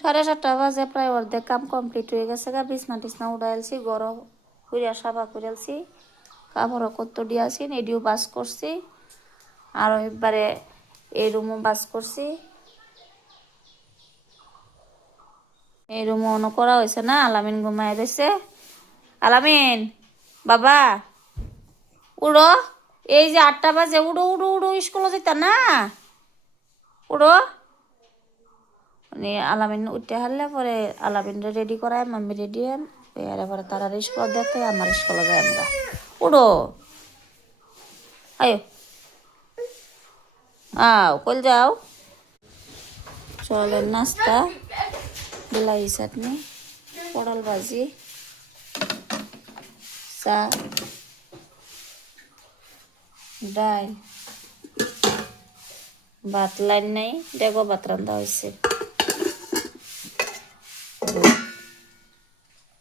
7:30 বাজে, প্রায় অর্ধেক কাম কমপ্লিট হয়ে গেছে গা। বিছনা টিছনা উড়াইলছি, গরম করিয়া সাফা করিয়ালছি, কাপড়ও কত দিয়াছি, এডিও বাস করছি, আর একবারে এই রুমও বাস করছি। এই রুমও অন করা হয়েছে না। আলামিন ঘুমায় রয়েছে। আলামিন বাবা উড়ো, এই যে 8টা বাজে, উড়ো উড়ো উড়ো, স্কুলে যেতা না, উড়ো। মানে আলামিন উঠতে হারলে পরে আলামিন রেডি করায়, মাম্মি রেডি হেন এর পরে তারা স্কুল দেখে, আমার স্কুলে যায়। আমরা উড়ো, আয়ো, কল যাও। চলেন নাস্তা, বিলাই চাটনি, পটল ভাজি, চা, ডাল, ভাত লাইন নাই, দেখো ভাত রান্ধা হয়েছে।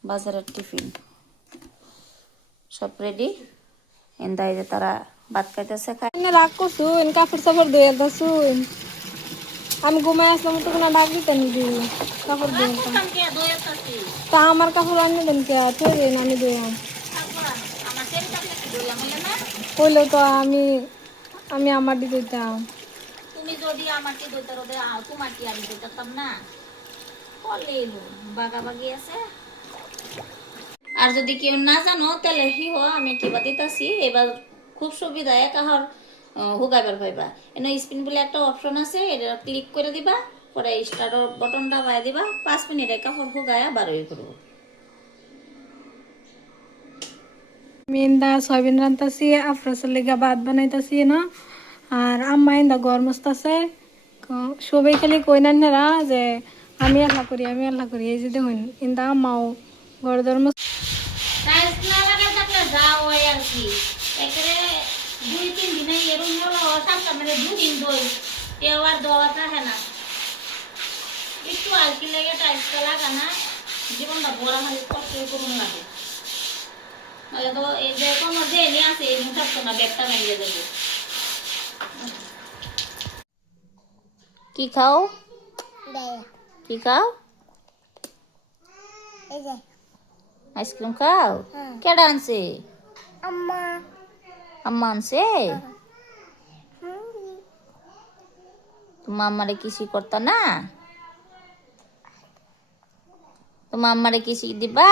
বাজারের টিফিন সব রেডি। এন্দাই যে তারা ভাত খাইতেছে। রাগ করছু কাপড় চাপড় ধুয়ে দাসু, আমি ঘুমাই আসলাম তো কোনো ডাক দিতে নিবি কাপড় ধুয়ে। তা আমার কাপড় আনি দেন কে থয়ে দেন, আমি ধুয়াম। কইলো তো আমি আমি আমার দিয়ে দিতাম। তুমি যদি আমাকে দইতে রোদে তোমাকে আমি দিতাম না, কলে এলো বাগাবাগি আছে। আর যদি কেউ না জানো তাহলে আমি কিবা দিতাছি এবার। খুব সুবিধা, কাহর হুগাইবার পাইবা। এনে স্পিন বলে একটা অপশন আছে, এটা ক্লিক করে দিবা, পরে স্টার্ট বটনটা বাই দিবা, 5 মিনিটে কাপড় হুগায়া বারোই করবো। মেন্দা সয়াবিন রান্তাছি, আফরাসের লেগা ভাত বানাইতাছি না। আর আম্মা ইন্দা ঘর মস্তাছে। সবাই খালি কই না যে আমি আল্লাহ করি, আমি আল্লাহ করি। এই যে দেখুন ইন্দা আম্মাও ঘর ধর্ম। যাও আর কি একেবারে 2-3 দিনে এরম হলো, সপ্তাহে 2 দিন দই তেওয়ার দোয়াটা হ্যাঁ না একটু আর কি লেগে টাইপটা লাগা না, জীবনটা বড় হলে কষ্ট করুন লাগে। নাহলে তো এই যে কোনো দেনি আছে এই মুঠাতো না, ব্যাগটা ভেঙে যাবে। কি খাও, কি খাও? আইসক্রিম খাও? কেডা আনছে? আম্মা। আম্মা আনছে? তোমার আম্মারে কিসি করতা না? তোমার আম্মারে কিসি দিবা?